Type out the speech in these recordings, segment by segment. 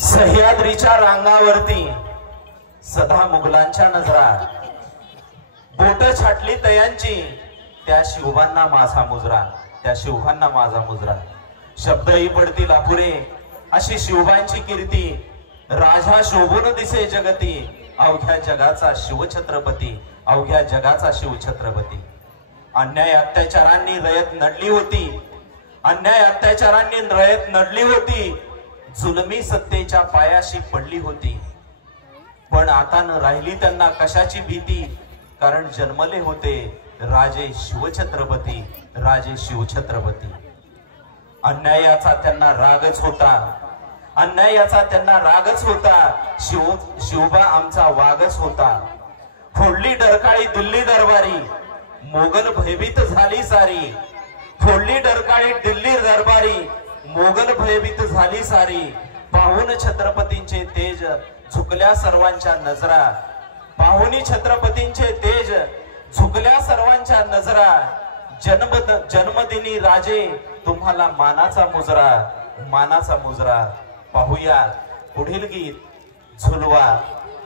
सह्याद्रीच्या रांगावरती सदा मुघलांच्या नजरा, बोट छाटली तयांची त्या शिवबांना माझा मुजरा, त्या शिवबांना माझा मुजरा. शब्दही पडतील अपुरे अशी शिवबांची कीर्ती, राजा शोभून दिसे जगती, अवघ्या जगाचा शिवछत्रपती, अवघ्या जगाचा शिवछत्रपती. अन्याय अत्याचारांनी रयत नडली होती, अन्याय अत्याचारांनी रयत नडली होती, जुलमी सत्तेच्या पायाशी पडली होती. पण आता न राहिली त्यांना कशाची भीती, कारण जन्मले होते राजे शिवछत्रपती, राजे शिवछत्रपती. अन्यायाचा त्यांना रागच होता, अन्यायाचा त्यांना रागच होता, शिवबा आमचा वागच होता. फोडली डरकाळी दिल्ली दरबारी, मोगल भयभीत झाली सारी. फोडली डरकाळी दिल्ली दरबारी, मोगल भयभीत झाली सारी. पाहून छत्रपतींचे तेज झुकल्या सर्वांच्या नजरा, पाहुनी छत्रपतींचे तेज झुकल्या सर्वांच्या नजरा. जन्मदिनी राजे तुम्हाला मानाचा मुजरा, मानाचा मुजरा. पाहूया पुढील गीत झुलवा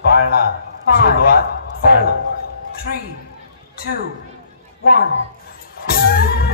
पाळणा, झुलवा पाळणा. 3, 2, 1